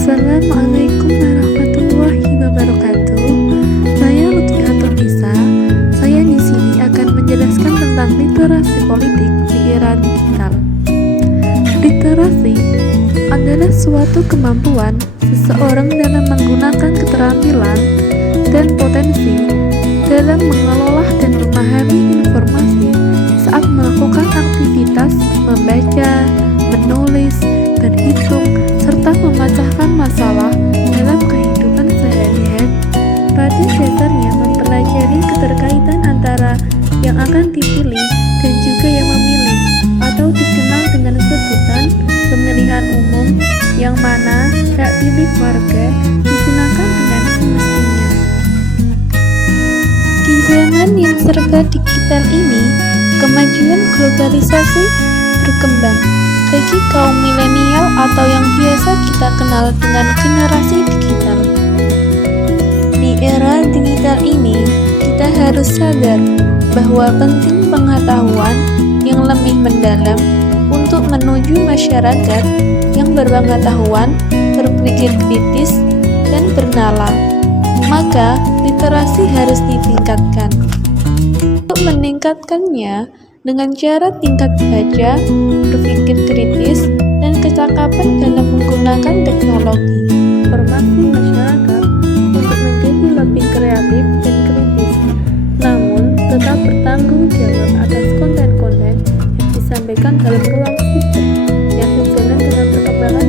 Assalamualaikum warahmatullahi wabarakatuh. Saya Lutfiatul Nisa. Saya di sini akan menjelaskan tentang literasi politik di era digital. Literasi adalah suatu kemampuan seseorang dalam menggunakan keterampilan dan potensi dalam mengelola dan memahami informasi saat melakukan aktivitas membaca, menulis, berhitung, serta memecahkan masalah dalam kehidupan sehari-hari. Pada dasarnya mempelajari keterkaitan antara yang akan dipilih dan juga yang memilih, atau dikenal dengan sebutan pemilihan umum, yang mana hak pilih warga digunakan dengan semestinya. Di zaman yang serba digital ini, kemajuan globalisasi berkembang. Bagi kaum milenial atau yang biasa kita kenal dengan generasi digital. Di era digital ini, kita harus sadar bahwa penting pengetahuan yang lebih mendalam untuk menuju masyarakat yang berpengetahuan, berpikir kritis, dan bernalar. Maka, literasi harus ditingkatkan. Untuk meningkatkannya, dengan cara tingkat baca, berpikir kritis, dan kecakapan dalam menggunakan teknologi, formasi masyarakat untuk menjadi lebih kreatif dan kritis, namun tetap bertanggung jawab atas konten-konten yang disampaikan dalam ruang siber yang sejalan dengan perkembangan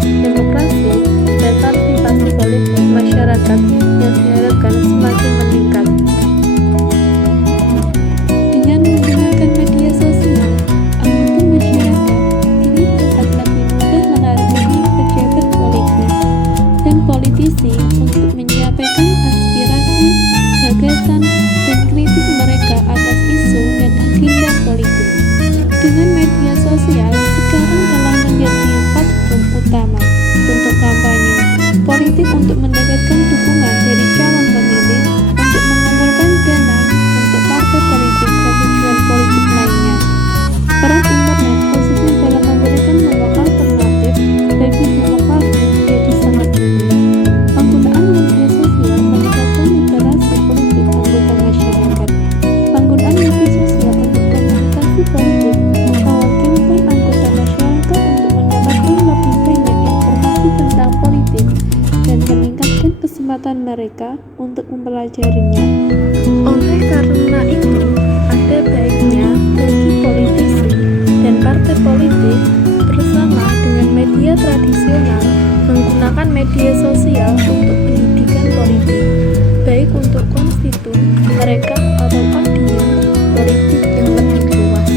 demokrasi dan partisipasi politik masyarakat yang diharapkan semakin meningkat. Untuk menyampaikan aspirasi, gagasan, dan kritik mereka atas isu dan agenda politik. Dengan media sosial sekarang telah menjadi platform utama untuk kampanye politik untuk mendapatkan dukungan dari calon pemilih untuk mengumpulkan dana untuk partai politik dan tujuan politik lainnya. Peran internet khususnya dalam memberikan ruang alternatif bagi demokrasi menjadi sangat penting. Kesempatan mereka untuk mempelajarinya. Oleh karena itu, ada baiknya bagi politisi dan partai politik bersama dengan media tradisional menggunakan media sosial untuk pendidikan politik, baik untuk konstituen mereka atau audiens politik yang lebih luas.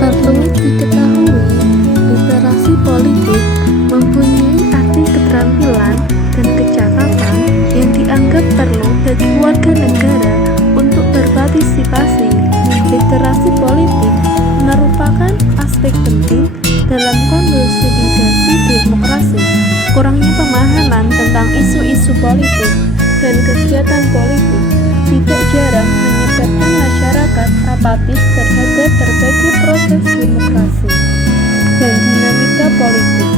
Perlu diketahui, literasi politik mempunyai arti keterampilan dan kecakapan yang dianggap perlu bagi warga negara untuk berpartisipasi. Literasi politik merupakan aspek penting dalam konsolidasi demokrasi. Kurangnya pemahaman tentang isu-isu politik dan kegiatan politik tidak jarang menyebabkan masyarakat apatis terhadap berbagai proses demokrasi dan dinamika politik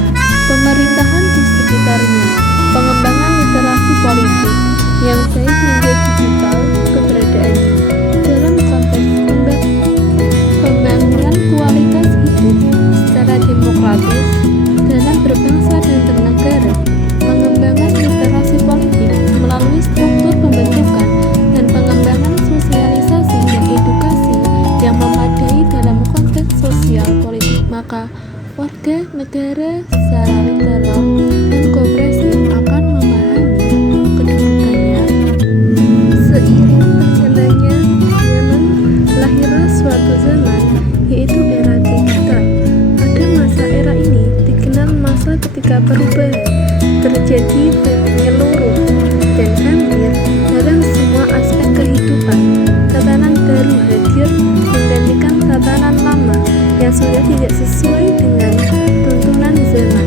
pemerintahan di sekitarnya. Pengembangan literasi politik yang baik menjadi vital keberadaannya dalam konteks pembangunan kualitas hidup secara demokratis dalam berbangsa dan bernegara. Pengembangan literasi politik melalui struktur pembentukan dan pengembangan sosialisasi dan edukasi yang memadai dalam konteks sosial politik, maka warga negara secara literal dan komprehensif akan memahami kedudukannya. Seiring berjalannya zaman, lahirlah suatu zaman, yaitu era digital. Pada masa era ini dikenal masa ketika perubahan terjadi menyeluruh dan hampir dalam semua aspek kehidupan. Tatanan baru hadir menggantikan tatanan lama yang sudah tidak sesuai dengan tuntunan zaman.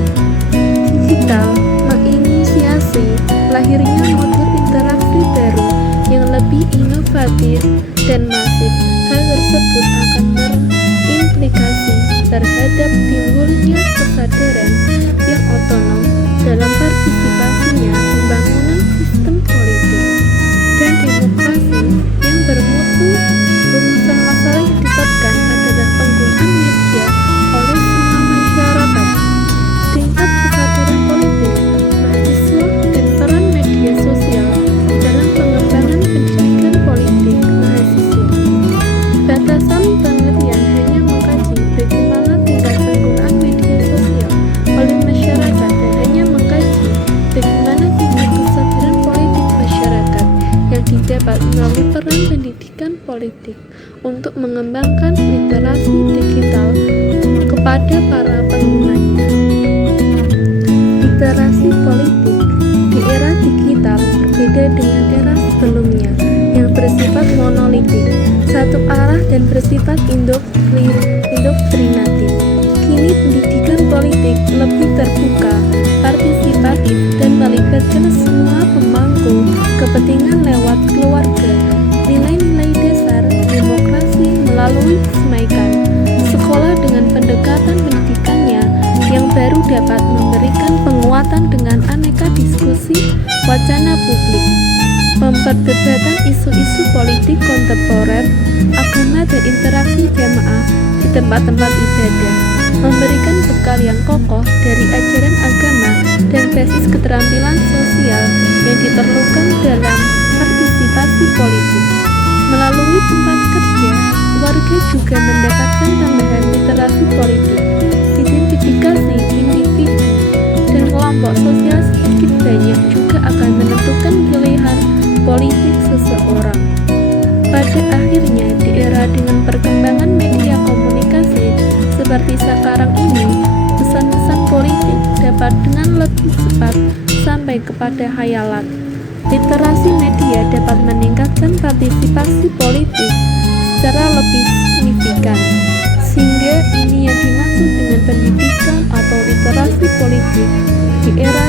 Digital menginisiasi lahirnya model interaksi baru yang lebih inovatif dan masif. Hal tersebut akan berimplikasi terhadap timbulnya kesadaran yang otonom dalam partisipasinya pembangunan sistem politik dan demokrasi yang bermutu. Rumusan masalah yang diterapkan adalah penggunaan media oleh semua masyarakat, tingkat kesadaran politik mahasiswa, dan peran media sosial dalam pengembangan pendidikan politik mahasiswa. Batasan penelitian hanya mengkaji bagaimana tingkat penggunaan media sosial oleh masyarakat dan hanya mengkaji bagaimana tingkat kesadaran politik masyarakat yang didapat melalui peran pendidikan politik untuk mengembangkan literasi digital kepada para penggunanya. Literasi politik di era digital berbeda dengan era sebelumnya yang bersifat monolitik, satu arah dan bersifat indoktrinatif. Kini pendidikan politik lebih terbuka, partisipatif, dan melibatkan semua pemangku kepentingan lewat keluarga, nilai-nilai dasar demokrasi melalui semaikan, sekolah dengan pendekatan pendidikannya yang baru dapat memberikan penguatan dengan aneka diskusi wacana publik, pemperdebatan isu-isu politik kontemporer, agama dan interaksi jamaah di tempat-tempat ibadah, memberikan bekal yang kokoh dari ajaran agama dan basis keterampilan sosial yang diperlukan dalam partisipasi politik. Melalui tempat kerja, warga juga mendapatkan tambahan literasi politik, identifikasi individu dan kelompok sosial sedikit banyak juga akan menentukan pilihan politik seseorang. Pada akhirnya, di era dengan perkembangan media komunikasi seperti sekarang ini, pesan-pesan politik dapat dengan lebih cepat sampai kepada hayalan. Literasi media dapat meningkatkan partisipasi politik secara lebih signifikan, sehingga ini yang dimaksud dengan pendidikan atau literasi politik di era